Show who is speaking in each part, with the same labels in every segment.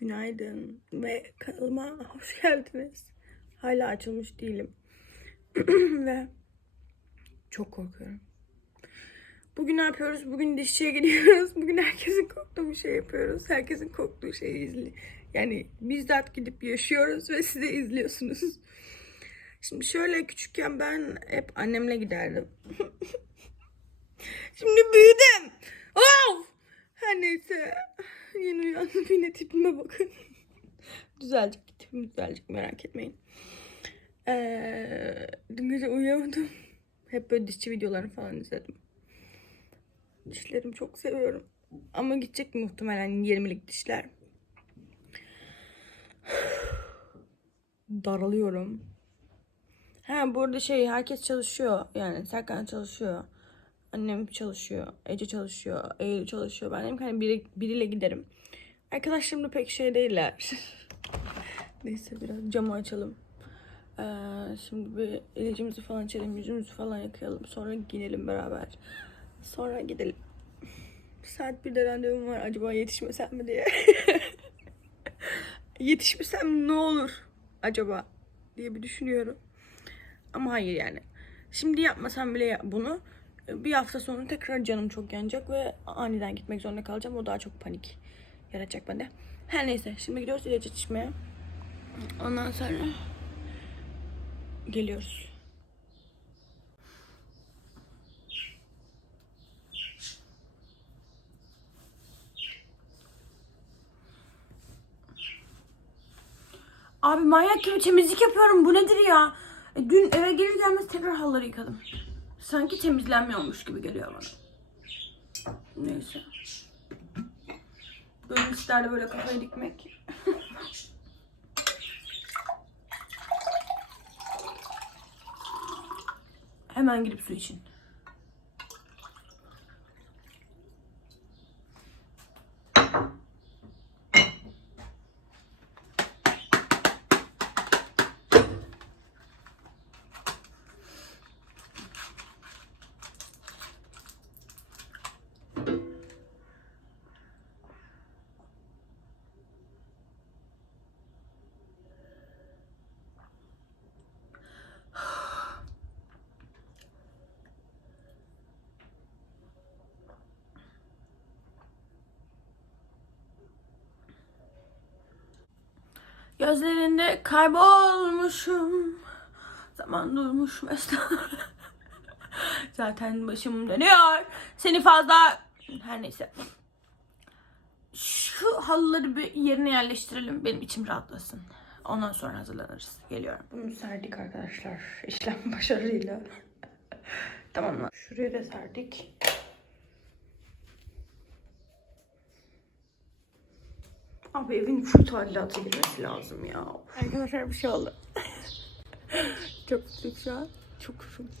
Speaker 1: Günaydın ve kanalıma hoş geldiniz. Hala açılmış değilim. ve çok korkuyorum. Bugün ne yapıyoruz? Bugün dişçiye gidiyoruz. Bugün herkesin korktuğu bir şey yapıyoruz. Herkesin korktuğu şeyi izli. Yani bizzat gidip yaşıyoruz ve siz de izliyorsunuz. Şimdi şöyle küçükken ben hep annemle giderdim. Şimdi büyüdüm. Of! Her neyse. Uyandım yine tipime bakın. düzelecek. Tipim düzelecek merak etmeyin. Ee, dün gece uyuyamadım. Hep böyle dişçi videolarını falan izledim. Dişlerimi çok seviyorum. Ama gidecek muhtemelen 20'lik dişler. Daralıyorum. Ha bu arada şey herkes çalışıyor. Yani Serkan çalışıyor. Annem çalışıyor. Ece çalışıyor. Eylül çalışıyor. Ben dedim ki hani biri, biriyle giderim. Arkadaşlarım da pek şey değiller. Neyse biraz camı açalım. Ee, şimdi bir ilacımızı falan içelim. Yüzümüzü falan yıkayalım. Sonra giyinelim beraber. Sonra gidelim. Saat birde randevum var. Acaba yetişmesem mi diye. Yetişmesem ne olur acaba diye bir düşünüyorum. Ama hayır yani. Şimdi yapmasam bile bunu bir hafta sonra tekrar canım çok yanacak ve aniden gitmek zorunda kalacağım. O daha çok panik yaratacak bende. Her neyse şimdi gidiyoruz ilaç içmeye. Ondan sonra geliyoruz. Abi manyak gibi temizlik yapıyorum. Bu nedir ya? E, dün eve gelir gelmez tekrar halları yıkadım. Sanki temizlenmiyormuş gibi geliyor bana. Neyse. Böyle işlerle böyle kafayı dikmek. Hemen gidip su için. Gözlerinde kaybolmuşum. Zaman durmuş mesela. Zaten başım dönüyor. Seni fazla... Her neyse. Şu halıları bir yerine yerleştirelim. Benim içim rahatlasın. Ondan sonra hazırlanırız. Geliyorum. Bunu serdik arkadaşlar. İşlem başarıyla. tamam mı? Şuraya da serdik. Abi evin full tadilatı girmesi lazım ya. Arkadaşlar bir şey oldu. çok mutluyum şu an. Çok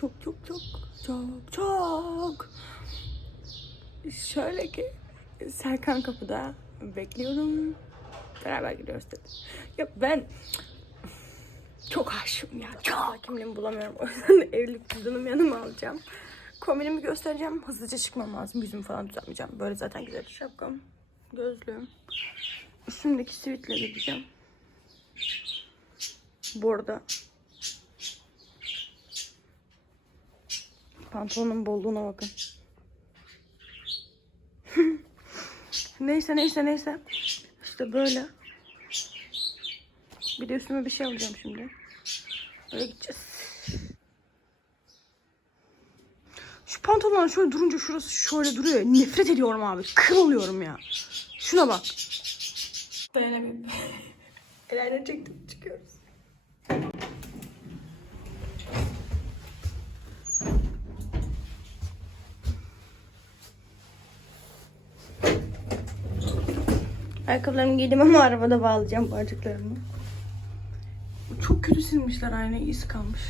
Speaker 1: çok çok çok çok çok. Şöyle ki Serkan kapıda bekliyorum. Beraber gidiyoruz dedi. Ya ben çok aşığım ya. Çok. Kimliğimi bulamıyorum. O yüzden de evlilik cüzdanımı yanıma alacağım. Kombinimi göstereceğim. Hızlıca çıkmam lazım. Yüzümü falan düzenleyeceğim. Böyle zaten güzel. Şapkam, gözlüğüm. Üstümdeki sivitle gideceğim. Bu arada pantolonun bolluğuna bakın. neyse neyse neyse. İşte böyle. Bir de üstüme bir şey alacağım şimdi. Böyle gideceğiz. Şu pantolon şöyle durunca şurası şöyle duruyor. Nefret ediyorum abi. Kıl ya. Şuna bak. Dayanamayayım. Elerden çektim çıkıyoruz. Ayakkabılarımı giydim ama arabada bağlayacağım bacaklarımı. Çok kötü silmişler aynı iz kalmış.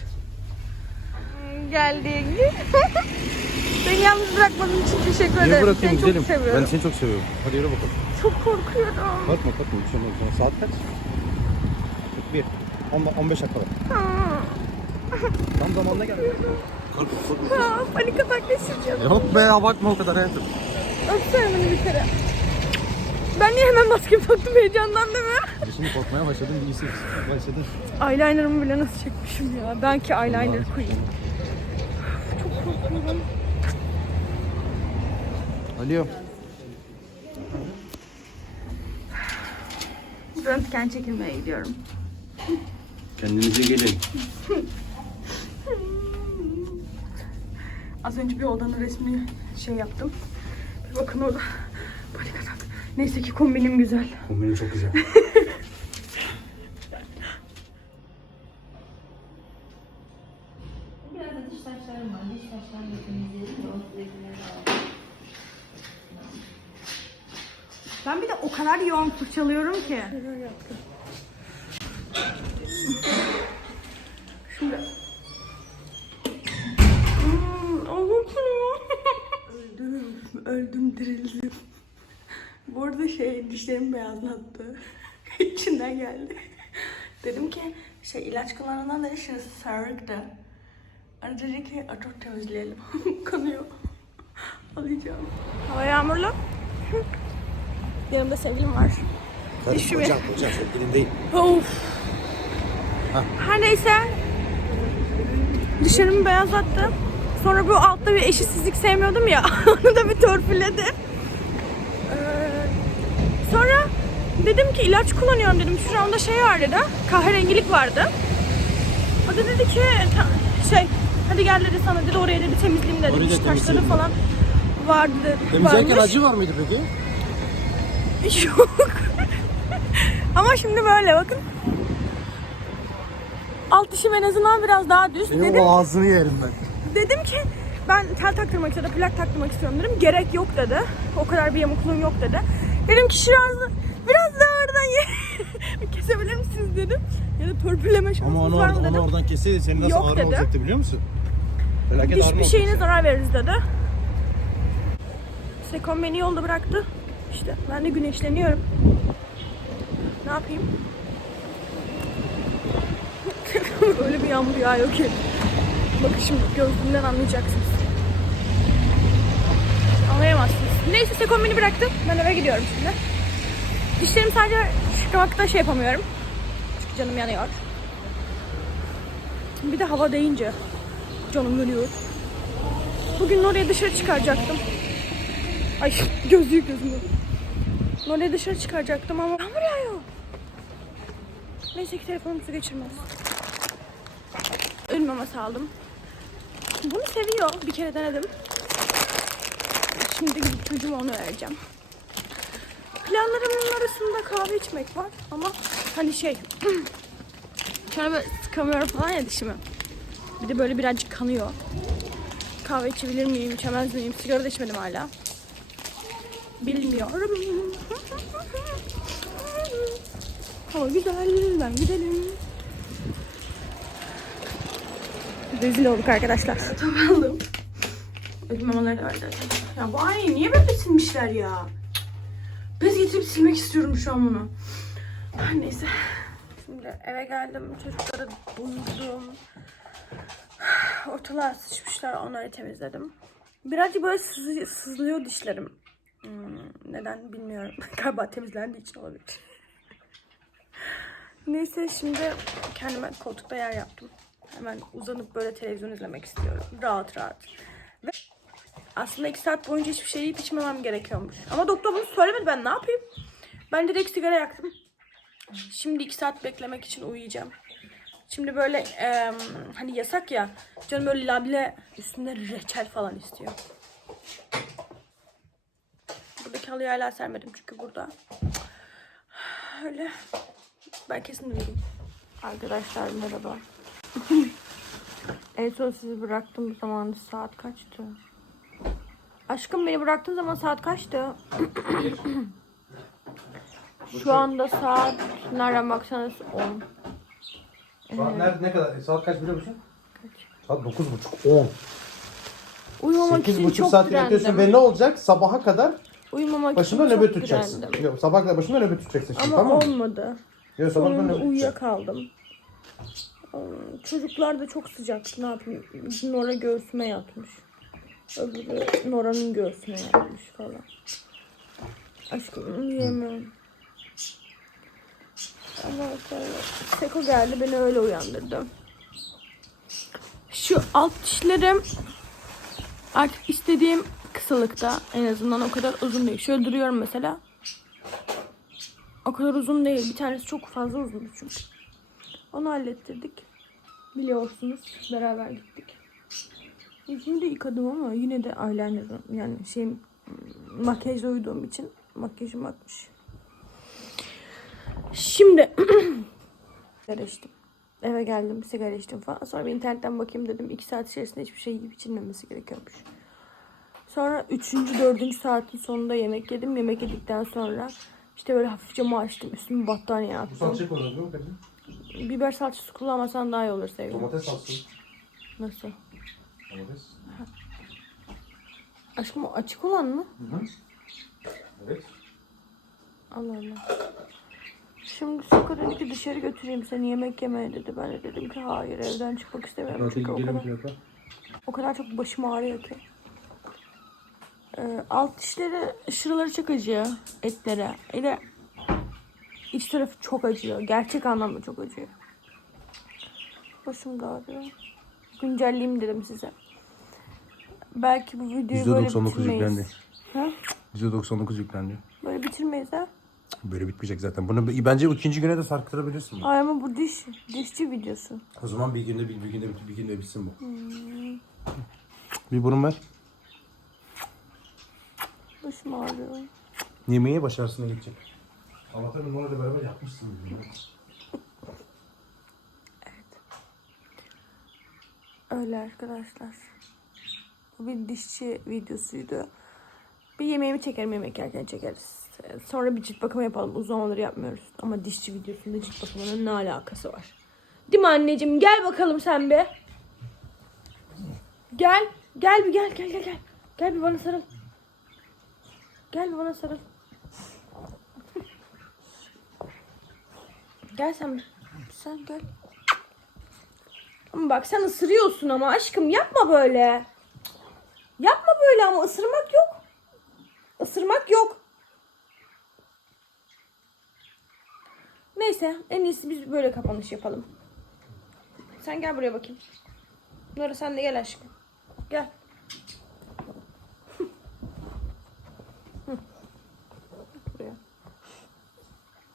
Speaker 1: Geldik. Beni yalnız bırakmadığın için teşekkür ederim.
Speaker 2: Niye bırakayım
Speaker 1: Seni çok seviyorum.
Speaker 2: Ben seni çok seviyorum. Hadi yürü bakalım.
Speaker 1: Çok korkuyorum.
Speaker 2: Kalkma kalkma. Bir şey olmaz. Saat kaç? 41. 10, 15 dakika var. Tam zamanında gel. Korkma korkma.
Speaker 1: Ha, panik atak geçireceğim.
Speaker 2: Yok be abartma o kadar hayatım.
Speaker 1: Öpsene beni bir kere. Ben niye hemen maskemi taktım heyecandan değil mi?
Speaker 2: Şimdi korkmaya başladın değilsin. Başladın.
Speaker 1: Eyeliner'ımı bile nasıl çekmişim ya. Ben ki eyeliner koyayım. Çok korkuyorum.
Speaker 2: Alo.
Speaker 1: Röntgen çekilmeye gidiyorum.
Speaker 2: Kendinize gelin.
Speaker 1: Az önce bir odanın resmini şey yaptım. Bir bakın orada. Panik atak. Neyse ki kombinim güzel.
Speaker 2: Kombinin çok güzel.
Speaker 3: Biraz da diş taşlarım var. Diş taşlarını da temizleyelim de o süreklere alalım.
Speaker 1: Ben bir de o kadar yoğun fırçalıyorum ki. Şimdi. Hmm, Öldüm. Öldüm dirildim. Bu arada şey dişlerim beyazlattı. İçinden geldi. Dedim ki şey ilaç kullananlar da dişiniz sarıktı. Hani dedi ki atok temizleyelim. Kanıyor. Alacağım. Hava yağmurlu. Yanımda sevgilim var. Dişimi.
Speaker 2: hocam hocam çok dilim değil.
Speaker 1: Of. Her neyse. Dışarımı beyazlattı. Sonra bu altta bir eşitsizlik sevmiyordum ya. Onu da bir törpüledi. Ee, sonra dedim ki ilaç kullanıyorum dedim. Şuramda şey var dedi. Kahverengilik vardı. O da dedi ki "Ta- şey hadi gel dedi sana dedi oraya dedi temizleyeyim dedi. Diş taşları falan vardı.
Speaker 2: Temizlerken
Speaker 1: varmış.
Speaker 2: acı var mıydı peki?
Speaker 1: Yok. Ama şimdi böyle bakın. Alt dişim en azından biraz daha düz.
Speaker 2: Senin
Speaker 1: Dedim,
Speaker 2: o ağzını yerim ben.
Speaker 1: dedim ki ben tel taktırmak ya da plak taktırmak istiyorum dedim. Gerek yok dedi. O kadar bir yamukluğum yok dedi. Dedim ki şurası biraz daha oradan ye. kesebilir misiniz dedim. Ya da törpüleme şansınız
Speaker 2: Ama onu,
Speaker 1: var mı dedim.
Speaker 2: onu oradan kesseydin senin nasıl
Speaker 1: Yok
Speaker 2: ağrı
Speaker 1: dedi.
Speaker 2: olacaktı biliyor musun? Felaket
Speaker 1: Hiçbir
Speaker 2: olacaktı.
Speaker 1: şeyine zarar veririz dedi. Sekon beni yolda bıraktı. İşte ben de güneşleniyorum. Ne yapayım? Öyle bir yağmur yağıyor ki. Bakın şimdi gözlüğümden anlayacaksınız. Anlayamazsınız. Neyse Sekon beni bıraktı. Ben eve gidiyorum şimdi. Dişlerimi sadece çıkmakta şey yapamıyorum. Çünkü canım yanıyor. Bir de hava değince canım yanıyor. Bugün oraya dışarı çıkaracaktım. Ay gözlüğü gözümü. Oraya dışarı çıkaracaktım ama yağmur yağıyor. Neyse ki telefonum geçirmez. Ön maması aldım. Bunu seviyor. Bir kere denedim. Şimdi gidip çocuğuma onu vereceğim. Planlarımın arasında kahve içmek var ama hani şey şöyle böyle sıkamıyorum falan ya dişimi. Bir de böyle birazcık kanıyor. Kahve içebilir miyim, içemez miyim? Sigara da içmedim hala. Bilmiyorum. Hava güzel, ben gidelim. Rezil olduk arkadaşlar. Tamam. Ödüm mamaları da verdi. Ya bu ay niye böyle silmişler ya? Bez getirip silmek istiyorum şu an bunu. Her neyse. Şimdi eve geldim. Çocukları buldum. Ortalığa sıçmışlar. Onları temizledim. Birazcık böyle sızlıyor dişlerim. Hmm, neden bilmiyorum. Galiba temizlendiği için olabilir. Neyse şimdi kendime koltukta yer yaptım. Hemen uzanıp böyle televizyon izlemek istiyorum. Rahat rahat. Ve aslında iki saat boyunca hiçbir şey yiyip içmemem gerekiyormuş. Ama doktor bunu söylemedi. Ben ne yapayım? Ben direkt sigara yaktım. Şimdi iki saat beklemek için uyuyacağım. Şimdi böyle em, hani yasak ya. Canım böyle labne üstünde reçel falan istiyor. Buradaki halıyı hala sermedim çünkü burada. Öyle. Ben kesin uyurum. Arkadaşlar merhaba. en son sizi bıraktığım zaman saat kaçtı? Aşkım beni bıraktığın zaman saat kaçtı? Şu anda saat nereden baksanız 10.
Speaker 2: Saat nerede, ne kadar? Saat kaç biliyor musun? Saat 9.30, 10.
Speaker 1: Uyumamak için
Speaker 2: 8.5
Speaker 1: çok
Speaker 2: saat
Speaker 1: direndim.
Speaker 2: ve ne olacak? Sabaha kadar
Speaker 1: Uyumamak
Speaker 2: başında
Speaker 1: için
Speaker 2: nöbet
Speaker 1: çok
Speaker 2: tutacaksın.
Speaker 1: direndim.
Speaker 2: Yok sabah kadar başında nöbet tutacaksın şimdi
Speaker 1: Ama
Speaker 2: tamam mı?
Speaker 1: olmadı.
Speaker 2: Kadar
Speaker 1: Sonunda uyuyakaldım. Çocuklar da çok sıcak. Ne yapayım? Nora göğsüme yatmış. Öbürü Nora'nın göğsüne yatmış falan. Aşkım yiyemiyorum. Ondan sonra Seko geldi beni öyle uyandırdı. Şu alt dişlerim artık istediğim kısalıkta en azından o kadar uzun değil. Şöyle duruyorum mesela. O kadar uzun değil. Bir tanesi çok fazla uzun çünkü. Onu hallettirdik. Biliyorsunuz beraber gittik. Yüzümü de yıkadım ama yine de eyeliner yani şey makyajla uyuduğum için makyajım akmış. Şimdi sigara içtim. Eve geldim sigara içtim falan. Sonra bir internetten bakayım dedim. 2 saat içerisinde hiçbir şey yiyip içilmemesi gerekiyormuş. Sonra 3. 4. saatin sonunda yemek yedim. Yemek yedikten sonra işte böyle hafifçe açtım. Üstüme battaniye
Speaker 2: Bu
Speaker 1: attım.
Speaker 2: kullanıyor mu peki?
Speaker 1: Biber salçası kullanmasan daha iyi olur sevgilim.
Speaker 2: Domates salçası.
Speaker 1: Nasıl?
Speaker 2: Domates.
Speaker 1: Aşkım o açık olan mı?
Speaker 2: Hı hı. Evet.
Speaker 1: Allah Allah. Şimdi Soko dedi ki dışarı götüreyim seni yemek yemeye dedi. Ben de dedim ki hayır evden çıkmak istemiyorum. Çünkü o kadar, o kadar çok başım ağrıyor ki. Ee, alt dişleri, şuraları çok acıyor etlere. Ele iç tarafı çok acıyor. Gerçek anlamda çok acıyor. Başım da ağrıyor. Güncelleyeyim dedim size. Belki bu videoyu böyle
Speaker 2: %99
Speaker 1: bitirmeyiz.
Speaker 2: yüklendi.
Speaker 1: Ha?
Speaker 2: %99 yüklendi.
Speaker 1: Böyle bitirmeyiz ha.
Speaker 2: Böyle bitmeyecek zaten. Bunu bence bu ikinci güne de sarktırabilirsin. bunu.
Speaker 1: Ay ama bu diş, dişçi videosu.
Speaker 2: O zaman bir günde bir, bir günde bir, bir günde bitsin bu. Bir burun ver.
Speaker 1: Başım ağrıyor.
Speaker 2: Yemeğe başarısına gidecek. Tabii Nur'la beraber yapmışsın.
Speaker 1: Öyle arkadaşlar. Bu bir dişçi videosuydu. Bir yemeğimi çekerim yemek yerken çekeriz. Sonra bir cilt bakımı yapalım. Uzun zamandır yapmıyoruz. Ama dişçi videosunda cilt bakımının ne alakası var? Değil mi anneciğim? Gel bakalım sen be. Gel. Gel bir gel gel gel gel. Gel bir bana sarıl. Gel bana sarıl. gel sen. Sen gel. Ama bak sen ısırıyorsun ama aşkım yapma böyle. Yapma böyle ama ısırmak yok. Isırmak yok. Neyse en iyisi biz böyle kapanış yapalım. Sen gel buraya bakayım. Nora sen de gel aşkım. Gel. Hı. Buraya.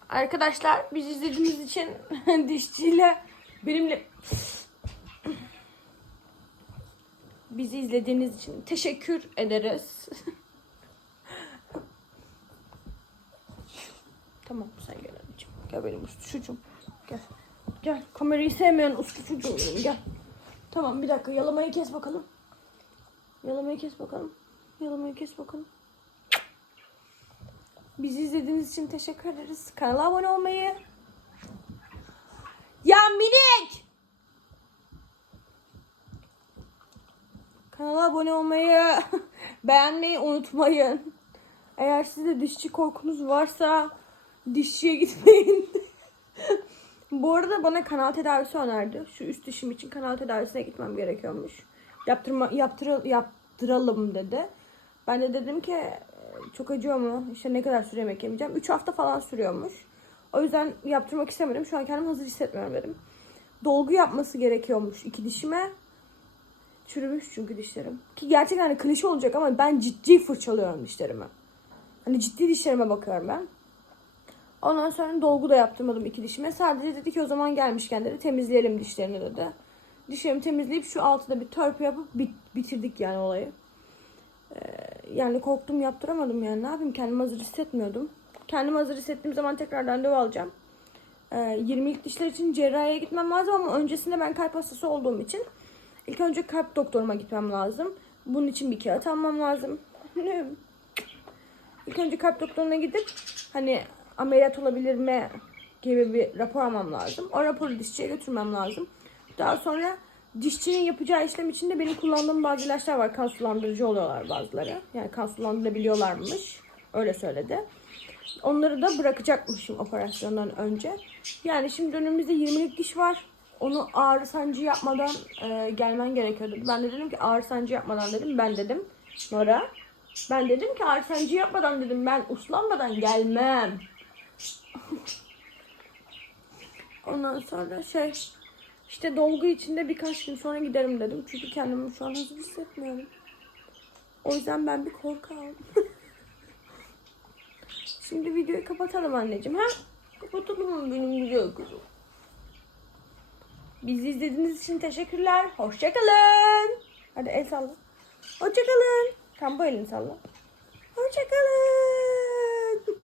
Speaker 1: Arkadaşlar biz izlediğiniz için dişçiyle benimle bizi izlediğiniz için teşekkür ederiz. tamam sen gel anneciğim. Gel benim uslu çocuğum. Gel. Gel. Kamerayı sevmeyen benim. Gel. Tamam bir dakika yalamayı kes bakalım. Yalamayı kes bakalım. Yalamayı kes bakalım. Bizi izlediğiniz için teşekkür ederiz. Kanala abone olmayı. Ya minik! Kanala abone olmayı, beğenmeyi unutmayın. Eğer sizde dişçi korkunuz varsa dişçiye gitmeyin. Bu arada bana kanal tedavisi önerdi. Şu üst dişim için kanal tedavisine gitmem gerekiyormuş. Yaptırma, yaptır, yaptıralım dedi. Ben de dedim ki "E, çok acıyor mu? İşte ne kadar süre yemek yemeyeceğim? 3 hafta falan sürüyormuş. O yüzden yaptırmak istemedim. Şu an kendimi hazır hissetmiyorum dedim. Dolgu yapması gerekiyormuş iki dişime. Çürümüş çünkü dişlerim. Ki gerçekten hani klişe olacak ama ben ciddi fırçalıyorum dişlerimi. Hani ciddi dişlerime bakıyorum ben. Ondan sonra dolgu da yaptırmadım iki dişime. Sadece dedi ki o zaman gelmişken dedi temizleyelim dişlerini dedi. Dişlerimi temizleyip şu altıda bir törpü yapıp bit- bitirdik yani olayı. Ee, yani korktum yaptıramadım yani ne yapayım kendimi hazır hissetmiyordum. Kendimi hazır hissettiğim zaman tekrar randevu alacağım. Ee, 20'lik dişler için cerrahiye gitmem lazım ama öncesinde ben kalp hastası olduğum için ilk önce kalp doktoruma gitmem lazım. Bunun için bir kağıt almam lazım. ilk önce kalp doktoruna gidip hani ameliyat olabilir mi gibi bir rapor almam lazım. O raporu dişçiye götürmem lazım. Daha sonra dişçinin yapacağı işlem için de benim kullandığım bazı ilaçlar var. Kan sulandırıcı oluyorlar bazıları. Yani kan sulandırabiliyorlarmış. Öyle söyledi. Onları da bırakacakmışım operasyondan önce. Yani şimdi önümüzde 20'lik diş var. Onu ağrı sancı yapmadan e, gelmen gerekiyordu. Ben de dedim ki ağrı sancı yapmadan dedim. Ben dedim Nora. Ben dedim ki arsencı yapmadan dedim ben uslanmadan gelmem. Ondan sonra şey işte dolgu içinde birkaç gün sonra giderim dedim. Çünkü kendimi şu an hazır hissetmiyorum. O yüzden ben bir korku aldım. Şimdi videoyu kapatalım anneciğim ha? Kapatalım mı benim güzel kızım? Bizi izlediğiniz için teşekkürler. Hoşçakalın. Hadi el salla. Hoşçakalın. Tam bu elini salla. Hoşçakalın.